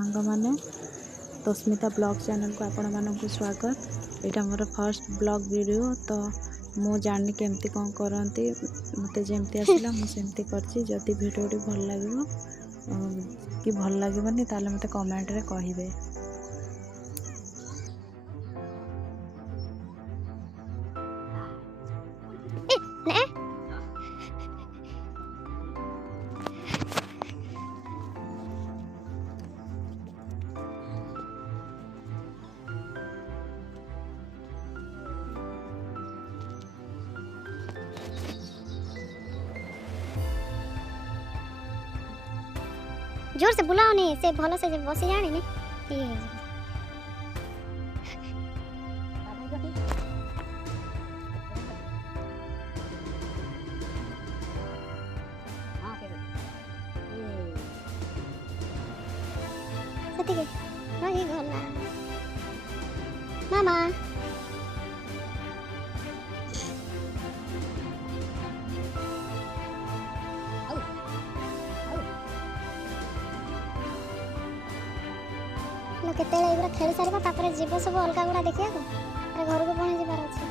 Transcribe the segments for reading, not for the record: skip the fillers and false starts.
सांग मैंने तस्मिता blog channel को आपण मानक स्वागत। यहाँ मोर फर्स्ट ब्लॉग वीडियो तो मु जानी केमती कौन करती मत जमती आसला मुझे करची। जदि वीडियो भल लगे कि भल लगेनि ताले मते कमेंट रे कहिबे। जोर से बुलाओ नहीं से भलो से बसी जानी नहीं सती रही गला मामा केते एगुरा खेल सारा तापर जीव सब अलग गुड़ा देखिया को घर को पुणी जबार अच्छे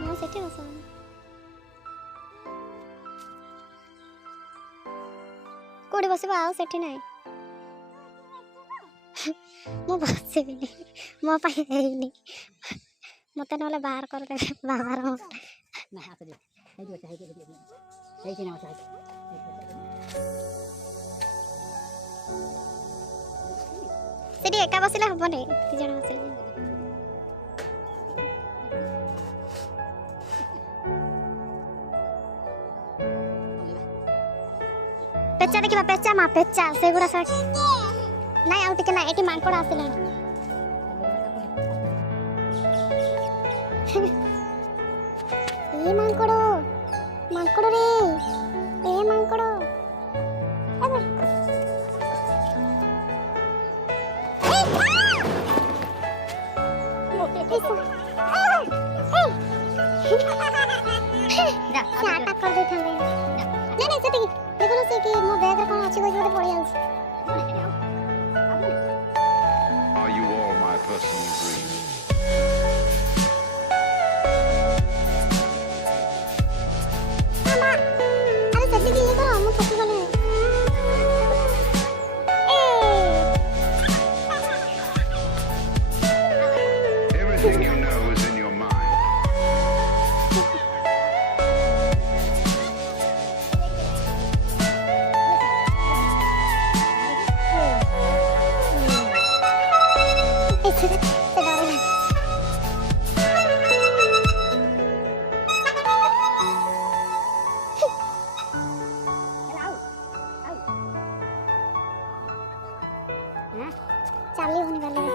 हाँ सेठी बस कोड़ी बसबा आ सेठी नहीं मु बसबी मो पाई हेनी मते नले बाहर कर दे बाहर ना हाथ दे सेठी एका बसिले हबने ती जण बसिले पेचा देखिबा पेचा मा पेचा से गुडा सट नाही आउ टिके ना एटी मांकोड आसिला ए मांकोड मांकोड रे ए मांकोड अबे जा आटा कर दे थांबे नहीं नहीं सेठी देखो से कि मो बैग रे कोन अछि कोइ गोटे पड़ी आउछ Are you all my personal dreams? मामा अरे सेठी की ये करो मो फसी गले Everything you know is in your mind. चाली होने वाली है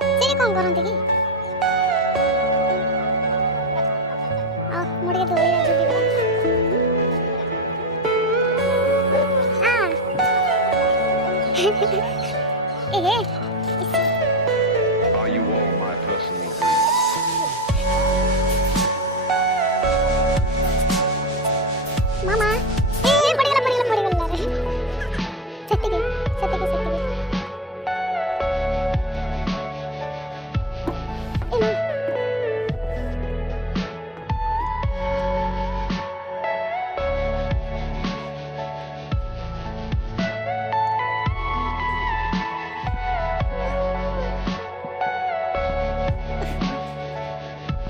तेरे कौन करंती की आ मुड़ के दौड़ी जा जल्दी आ ए Are you all my personal dreams? मामा ए पड़ी गला रे सत्ती के ए मां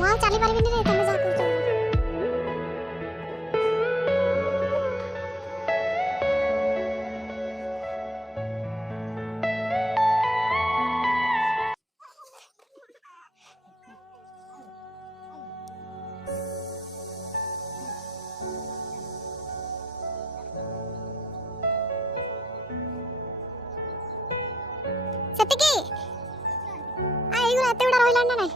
वहां चली पारिबिनी रे तमे जा कर सत्ती आ एगुरा एते बडा रहिला ना नाही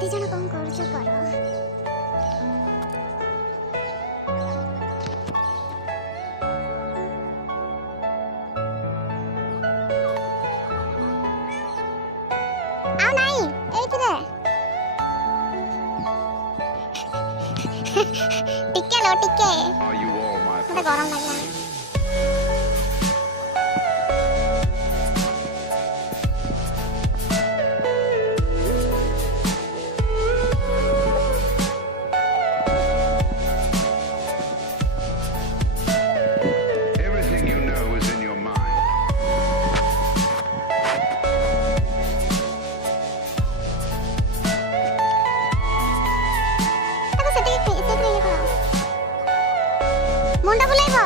ଦି ଜଣ କଣ କରୁଛ କର। ଆଉ ନାଇଁ ଏଇଥିରେ ଟିକେ लो ଟିକେ Are you all my ମତେ personal ଗରମ ଲାଗିଲାଣି। Everything you know is in your mind. ତାକୁ ସେତିକି ସେଥିରେ ଇଏ କର। ମୁଣ୍ଡ ବୁଲେଇବ।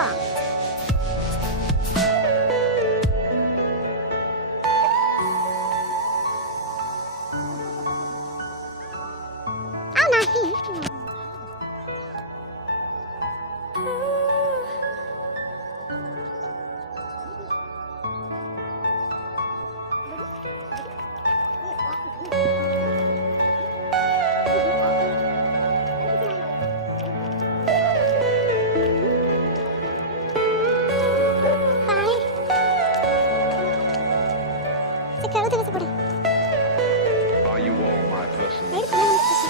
ଆଉ ନାହିଁ। ପାଣି ସେ ଖେଳୁଥିବେ ସେପଟେ। Are you all my personal ଏଇଠି ପିଲାମାନେ ଖୁସି।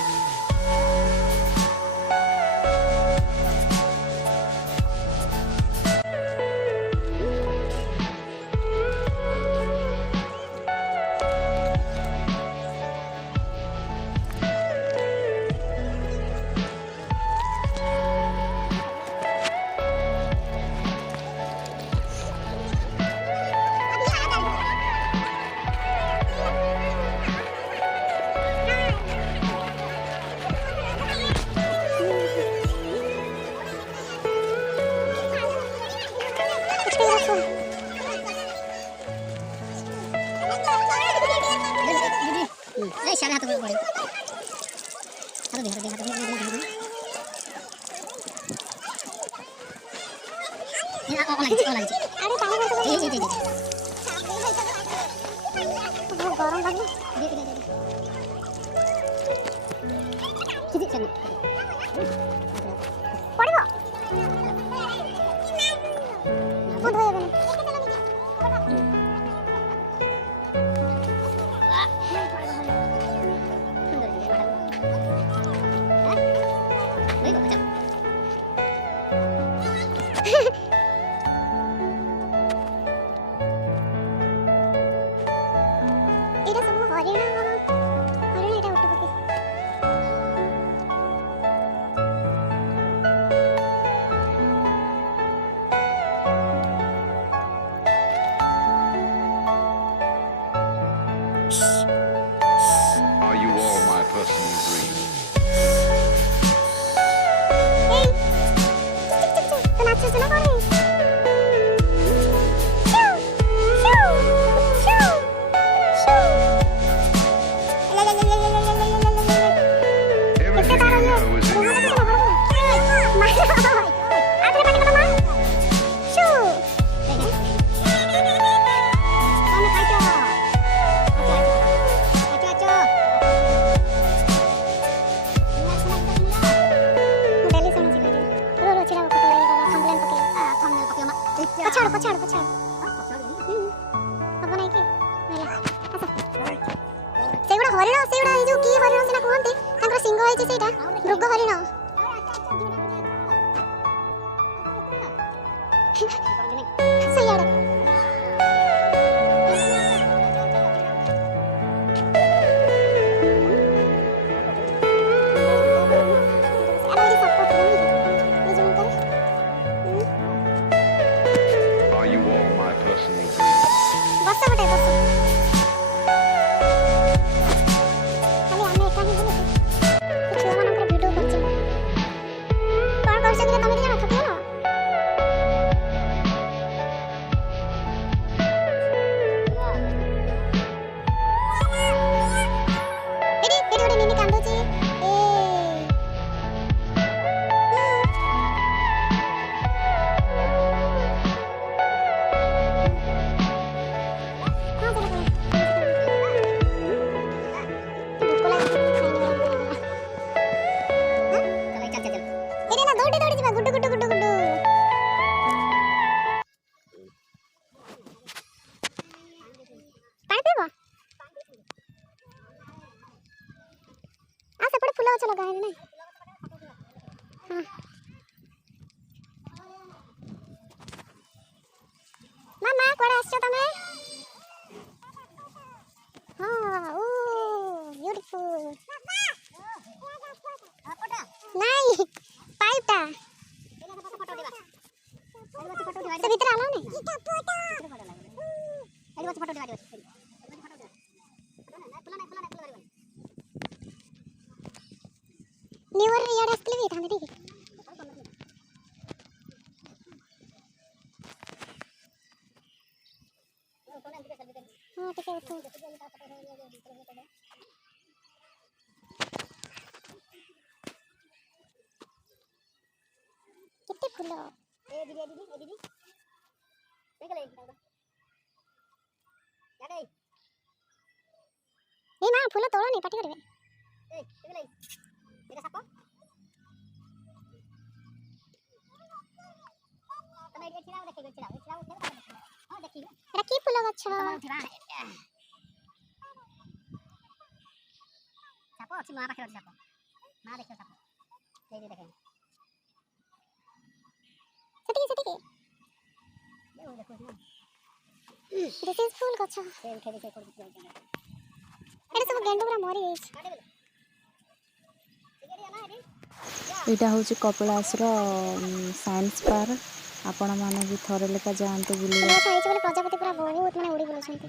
এই সামনে হাত করে পড়ে হাত দে এই আ লাগিছে আরে পানি করতে বল এই বহুত গরম লাগে দে পড়িব বন্ধ হয়ে যাবে এটা সব হরিণ এটা উঠে পড়ে Are you all my personal dream? এই তো নাচছিস না করে Everything you know is in your mind. पछाड़ पछाड़ पछाड़ हबो नै कि सेगुडा हरिण सेगुडा ए जो की हरिण सेना कहंती तांकर सिंह होइछि सेटा मृग हरिण सयाडे Are you all my personal dream? बस बटे बस खाली आमे एका ही बोलते छुआ मानकर वीडियो करछे कोन करछे कि तमे जानो थकियो ना एडी ओडे निनी कांदोची ए हां ଲଗା ହେଇନି ନା। ହଁ ମାମା କୁଆଡ଼େ ଆସିଛ ତମେ? ହଁ ଓ ବ୍ୟୁଟିଫୁଲ। ନାଇଁ ପାଇପଟା ସେ ଭିତରେ ଆଲାଉନି। ନ୍ୟୁ ଇୟର ଇଆଡ଼େ ଆସିଥିଲେ ବି ହେଇଥାନ୍ତେ ଠିକ୍। ହଁ ଟିକେ ଉଠୁ। କେତେ ଫୁଲ। ଏ ମା ଫୁଲ ତୋଳନି ପାଟି କରିବେ। ଏଟା କି ଫୁଲ ଗଛ? ସେତିକି ସେତିକି। ଦିସ୍ ଇଜ ଫୁଲ ଗଛ। ଏଟା ସବୁ ଗେଣ୍ଡୁ ପୁରା ମରି ଯାଇଛି। ଏଇଟା ହେଉଛି କପିଳାସର ସାଇନ୍ସ ପାର୍କ। ଆପଣମାନେ ବି ଥରେ ଲେଖା ଯାଆନ୍ତୁ ବୁଲିବାକୁ। ଗଛ ହେଇଛି ବୋଲି ପ୍ରଜାପତି ପୁରା ବହୁତ ମାନେ ଉଡ଼ି ବୁଲୁଛନ୍ତି।